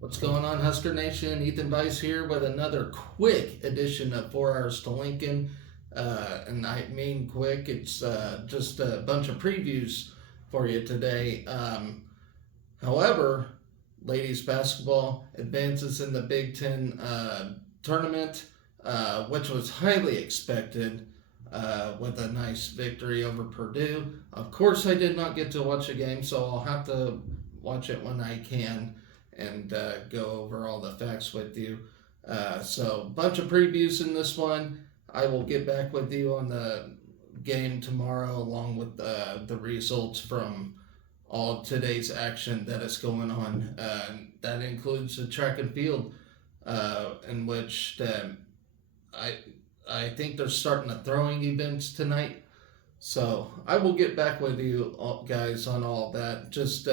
What's going on, Husker Nation? Ethan Vice here with another quick edition of 4 Hours to Lincoln. And I mean quick, it's just a bunch of previews for you today. However, ladies basketball advances in the Big Ten tournament, which was highly expected with a nice victory over Purdue. Of course, I did not get to watch a game, so I'll have to watch it when I can and go over all the facts with you. So, bunch of previews in this one. I will get back with you on the game tomorrow, along with the results from all today's action that is going on. That includes the track and field, in which I think they're starting the throwing events tonight. So I will get back with you guys on all that. Just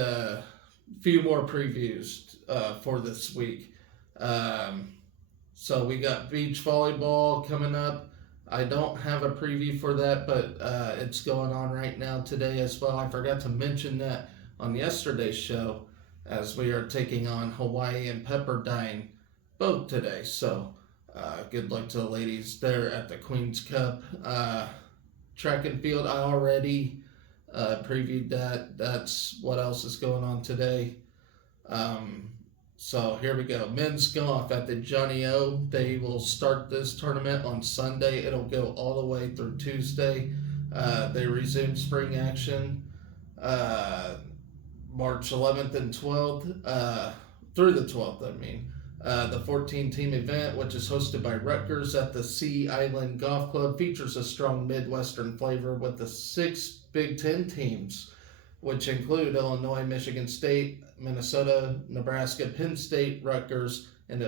few more previews for this week. So we got beach volleyball coming up. I don't have a preview for that, but it's going on right now today as well. I forgot to mention that on yesterday's show, as we are taking on Hawaii and Pepperdine both today. So good luck to the ladies there at the Queen's Cup. Track and field, I already previewed that. That's what else is going on today. So here we go. Men's golf at the Johnny O. They will start this tournament on Sunday. It'll go all the way through Tuesday. They resume spring action March 11th and 12th, through the 12th, I mean. The 14-team event, which is hosted by Rutgers at the Sea Island Golf Club, features a strong Midwestern flavor with the 6 Big Ten teams, which include Illinois, Michigan State, Minnesota, Nebraska, Penn State, Rutgers, and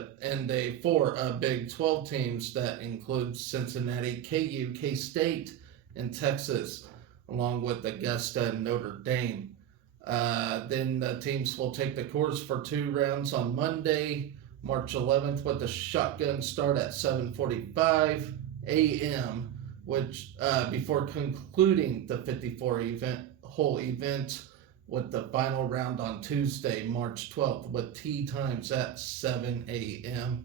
4 Big 12 teams that include Cincinnati, KU, K-State, and Texas, along with Augusta and Notre Dame. Then the teams will take the course for 2 rounds on Monday, March 11th, with the shotgun start at 7:45 a.m., which before concluding the 54-hole event with the final round on Tuesday, March 12th, with tee times at 7 a.m.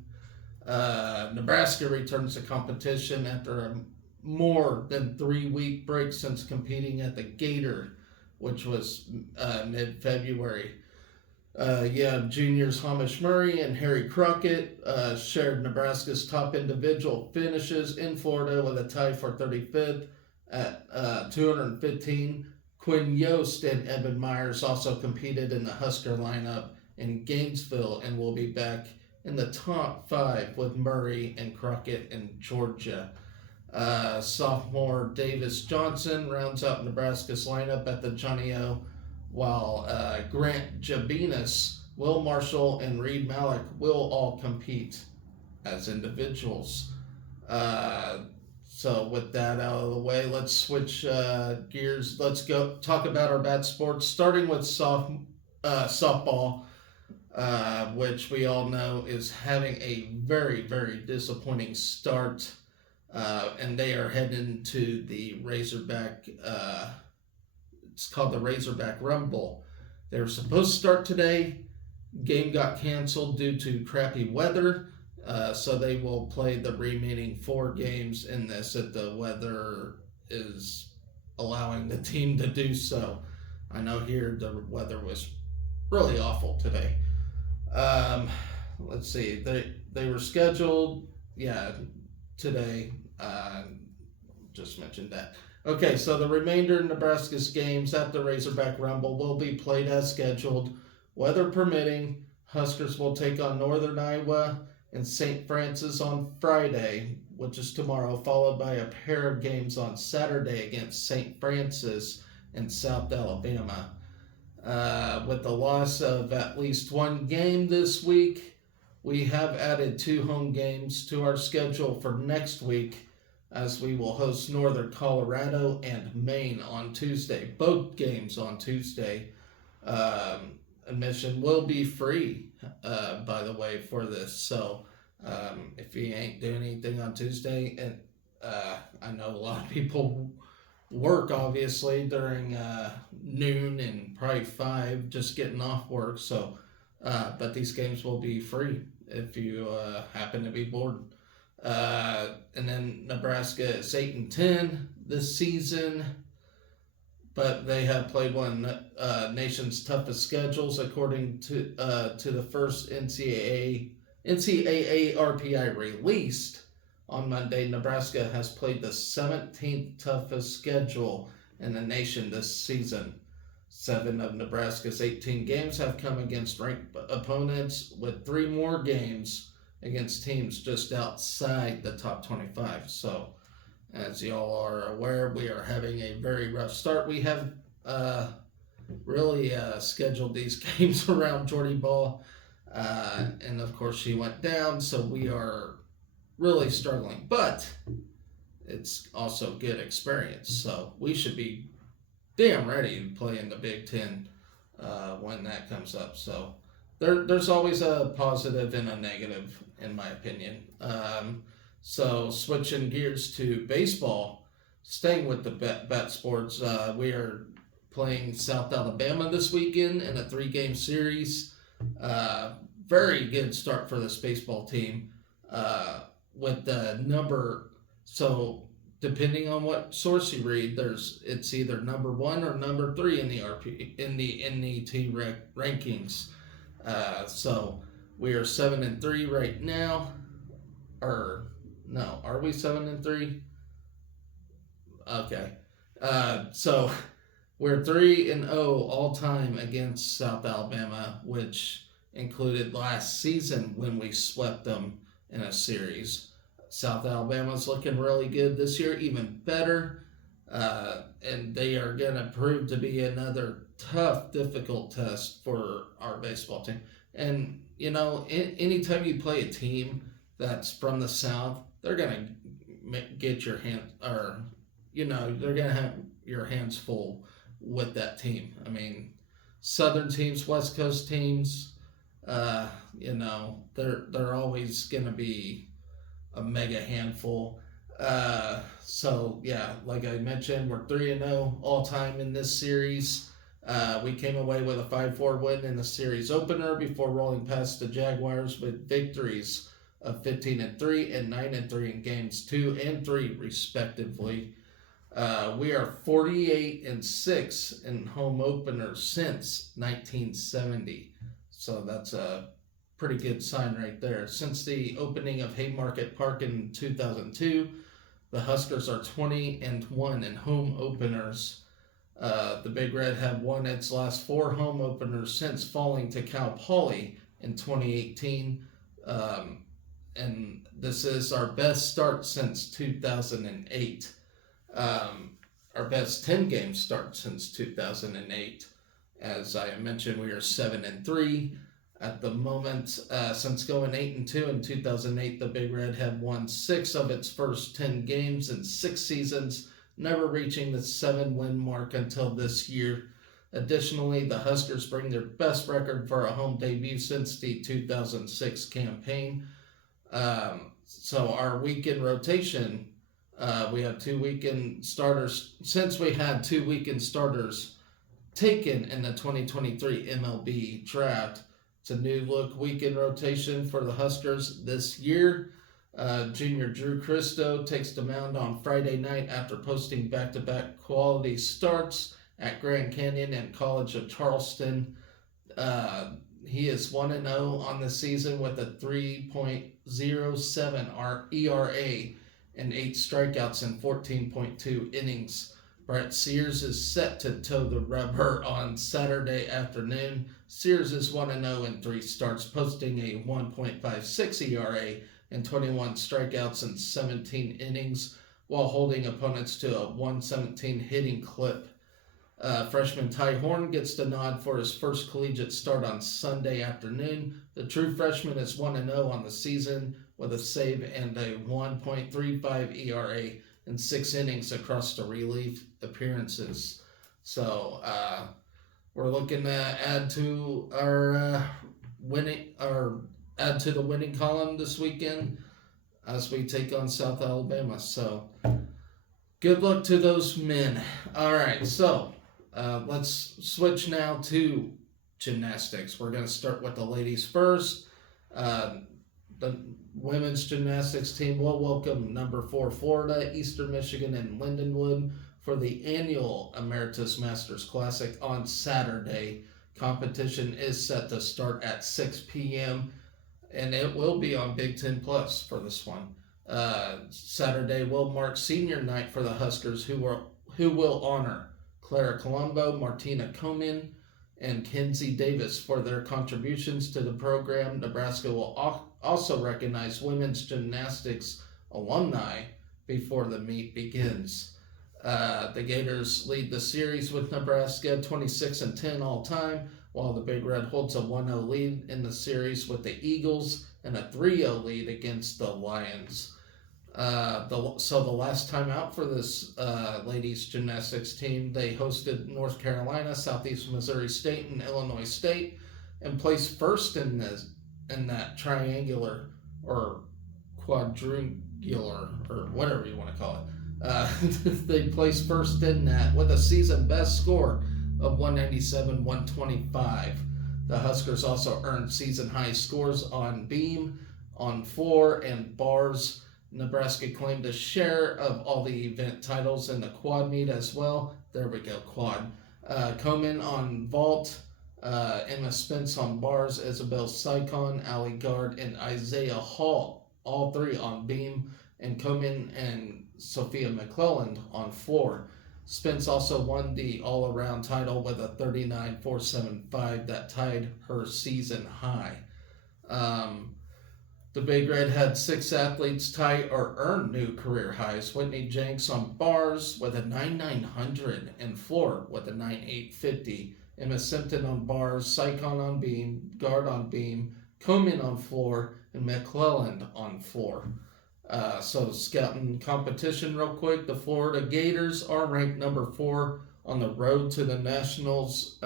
Nebraska returns to competition after a more than 3-week break since competing at the Gator, which was mid-February. Juniors Hamish Murray and Harry Crockett shared Nebraska's top individual finishes in Florida with a tie for 35th at 215. Quinn Yost and Evan Myers also competed in the Husker lineup in Gainesville and will be back in the top 5 with Murray and Crockett in Georgia. Sophomore Davis Johnson rounds out Nebraska's lineup at the Johnny O, while Grant Jabinas, Will Marshall, and Reed Malik will all compete as individuals. So with that out of the way, let's switch gears. Let's go talk about our bad sports, starting with softball, which we all know is having a very, very disappointing start. And they are heading to the Razorback, it's called the Razorback Rumble. They were supposed to start today. Game got canceled due to crappy weather. So they will play the remaining 4 games in this if the weather is allowing the team to do so. I know here the weather was really awful today. Let's see. They were scheduled, today. Just mentioned that. Okay, so the remainder of Nebraska's games at the Razorback Rumble will be played as scheduled. Weather permitting, Huskers will take on Northern Iowa and St. Francis on Friday, which is tomorrow, followed by a pair of games on Saturday against St. Francis and South Alabama. With the loss of at least 1 game this week, we have added 2 home games to our schedule for next week, as we will host Northern Colorado and Maine on Tuesday. Both games on Tuesday. Admission will be free, by the way, for this. So if you ain't doing anything on Tuesday, and I know a lot of people work, obviously, during noon and probably 5, just getting off work. So but these games will be free if you happen to be bored. And then Nebraska is 8-10 this season, but they have played one nation's toughest schedules according to the first NCAA RPI released on Monday. Nebraska has played the 17th toughest schedule in the nation this season. 7 of Nebraska's 18 games have come against ranked opponents, with 3 more games against teams just outside the top 25. So, as y'all are aware, we are having a very rough start. We have really scheduled these games around Jordy Ball, and of course she went down, so we are really struggling. But it's also good experience, so we should be damn ready to play in the Big Ten when that comes up. So there's always a positive and a negative, in my opinion. So switching gears to baseball, staying with the bat sports, we are playing South Alabama this weekend in a 3-game series. Very good start for this baseball team with the number. So depending on what source you read, it's either number 1 or number 3 in the NET rankings. So we are 7-3 right now. Or no, are we 7-3? Okay. So we're 3-0 all time against South Alabama, which included last season when we swept them in a series. South Alabama's looking really good this year, even better, and they are going to prove to be another tough, difficult test for our baseball team. And, anytime you play a team that's from the South, they're going to get your hand, or, they're going to have your hands full with that team. I mean, Southern teams, West Coast teams, they're always going to be a mega handful. So yeah, like I mentioned, we're 3-0 all time in this series. We came away with a 5-4 win in the series opener before rolling past the Jaguars with victories of 15-3 and 9-3 in games 2 and 3 respectively. We are 48-6 in home openers since 1970. So that's a pretty good sign right there. Since the opening of Haymarket Park in 2002, the Huskers are 20-1 in home openers. The Big Red have won its last 4 home openers since falling to Cal Poly in 2018. And this is our best start since 2008. Our best 10-game start since 2008. As I mentioned, we are 7-3. At the moment, since going 8-2 in 2008, the Big Red have won 6 of its first 10 games in 6 seasons, never reaching the 7-win mark until this year. Additionally, the Huskers bring their best record for a home debut since the 2006 campaign. So our weekend rotation, we have 2 weekend starters. Since we had 2 weekend starters taken in the 2023 MLB draft, it's a new look weekend rotation for the Huskers this year. Junior Drew Christo takes the mound on Friday night after posting back-to-back quality starts at Grand Canyon and College of Charleston. He is 1-0 on the season with a 3.07 ERA and 8 strikeouts in 14.2 innings. Brett Sears is set to toe the rubber on Saturday afternoon. Sears is 1-0 in 3 starts, posting a 1.56 ERA and 21 strikeouts in 17 innings, while holding opponents to a 117 hitting clip. Freshman Ty Horn gets the nod for his first collegiate start on Sunday afternoon. The true freshman is 1-0 on the season with a save and a 1.35 ERA in 6 innings across the relief appearances. So we're looking to add to our the winning column this weekend as we take on South Alabama. So good luck to those men. All right, so let's switch now to gymnastics. We're going to start with the ladies first. The women's gymnastics team will welcome number 4 Florida, Eastern Michigan, and Lindenwood for the annual Emeritus Masters Classic on Saturday. Competition is set to start at 6 p.m. and it will be on Big Ten Plus for this one. Saturday will mark senior night for the Huskers, who will honor Clara Colombo, Martina Komen, and Kenzie Davis for their contributions to the program. Nebraska will also recognize women's gymnastics alumni before the meet begins. The Gators lead the series with Nebraska 26-10 all time, while the Big Red holds a 1-0 lead in the series with the Eagles and a 3-0 lead against the Lions. So the last time out for this ladies gymnastics team, they hosted North Carolina, Southeast Missouri State, and Illinois State, and placed first in that triangular or quadrangular or whatever you want to call it. They placed first in that with a season best score of 197-125. The Huskers also earned season high scores on beam, on floor, and bars. Nebraska claimed a share of all the event titles in the quad meet as well. There we go, quad. Komen on vault, Emma Spence on bars, Isabel Sycon, Allie Gard, and Isaiah Hall, all three on beam, and Komen and Sophia McClelland on floor. Spence also won the all-around title with a 39.475 that tied her season high. The Big Red had 6 athletes tie or earn new career highs. Whitney Jenks on bars with a 9.900 and floor with a 9.850. Emma Simpson on bars, Sycon on beam, Gard on beam, Komen on floor, and McClelland on floor. So scouting competition real quick. The Florida Gators are ranked number 4 on the road to the Nationals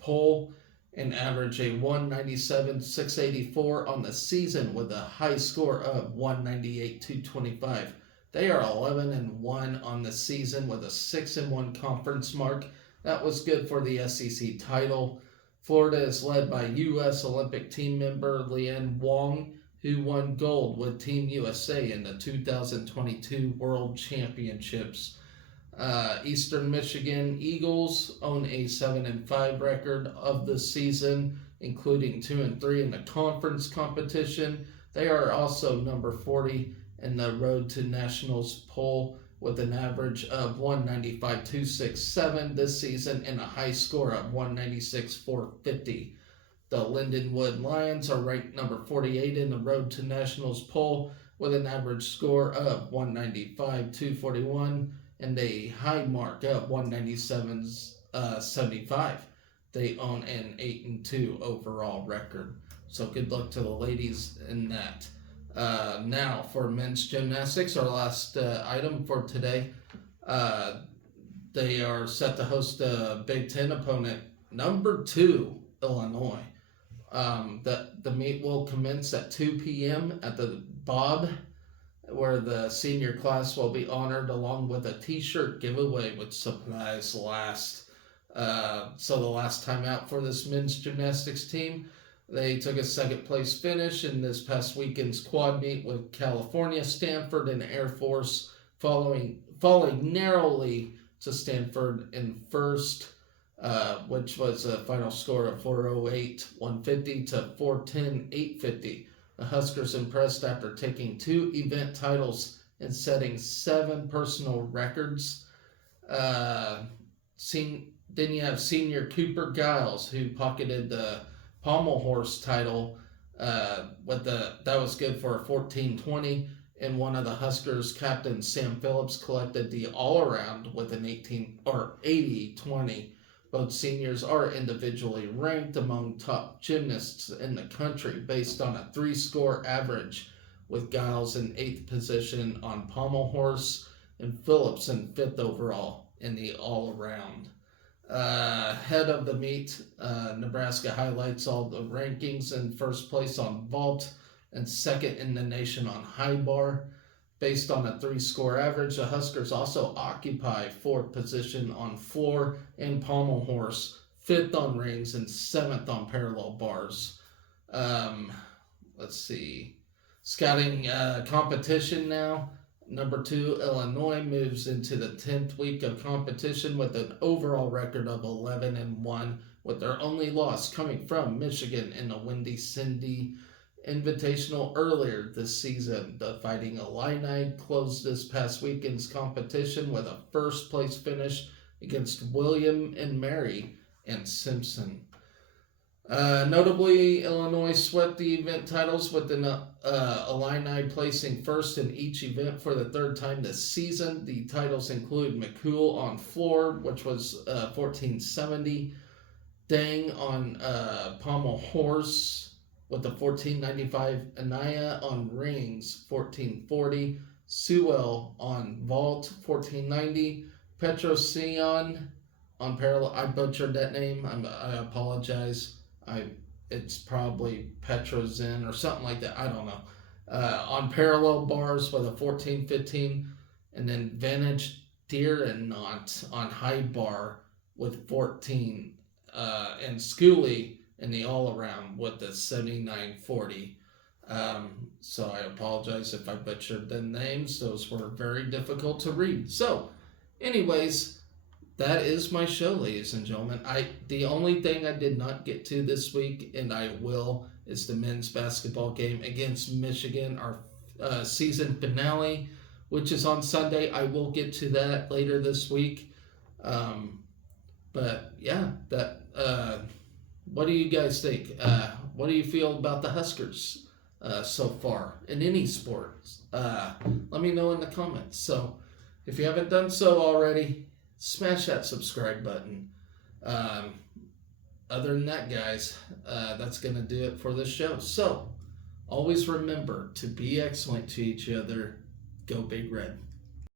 poll and average a 197.684 on the season with a high score of 198.225. They are 11-1 on the season with a 6-1 conference mark. That was good for the SEC title. Florida is led by U.S. Olympic team member Leanne Wong, who won gold with Team USA in the 2022 World Championships. Eastern Michigan Eagles own a 7-5 record of the season, including 2-3 in the conference competition. They are also number 40 in the Road to Nationals poll with an average of 195.267 this season and a high score of 196.450. The Lindenwood Lions are ranked number 48 in the Road to Nationals poll with an average score of 195.241 and a high mark of 197.75. They own an 8-2 overall record. So good luck to the ladies in that. Now for men's gymnastics, our last item for today. They are set to host a Big Ten opponent, number 2 Illinois. The meet will commence at 2 p.m. at the Bob, where the senior class will be honored along with a t-shirt giveaway with supplies last. So the last time out for this men's gymnastics team, they took a second place finish in this past weekend's quad meet with California, Stanford, and Air Force, falling narrowly to Stanford in first, which was a final score of 408-150 to 410-850. The Huskers impressed after taking 2 event titles and setting 7 personal records. Then you have senior Cooper Giles, who pocketed the pommel horse title. That was good for a 14-20, and one of the Huskers captain Sam Phillips collected the all-around with an 80-20. Both seniors are individually ranked among top gymnasts in the country based on a 3-score average, with Giles in 8th position on pommel horse and Phillips in 5th overall in the all-around. Head of the meet, Nebraska highlights all the rankings in first place on vault and second in the nation on high bar. Based on a 3-score average, the Huskers also occupy 4th position on floor and pommel horse, 5th on rings, and 7th on parallel bars. Um, let's see. Scouting competition now. Number 2, Illinois moves into the 10th week of competition with an overall record of 11-1, with their only loss coming from Michigan in the Windy Cindy Invitational earlier this season. The Fighting Illini closed this past weekend's competition with a first place finish against William and Mary and Simpson. Notably, Illinois swept the event titles with the Illini placing first in each event for the 3rd time this season. The titles include McCool on floor, which was 1470, Dang on pommel horse with the 1495, Anaya on rings 1440, Sewell on vault 1490, Petrosian on parallel. I butchered that name. I apologize. It's probably Petrozin or something like that. I don't know. On parallel bars with a 1415, and then Vantage Dierenont on high bar with 14, and Schooley in the all around with the 7940. So I apologize if I butchered the names. Those were very difficult to read. So, anyways, that is my show, ladies and gentlemen. The only thing I did not get to this week, and I will, is the men's basketball game against Michigan, our season finale, which is on Sunday. I will get to that later this week. But yeah, what do you guys think? What do you feel about the Huskers so far in any sports? Let me know in the comments. So if you haven't done so already, smash that subscribe button. Other than that, guys, that's going to do it for this show. So, always remember to be excellent to each other. Go Big Red.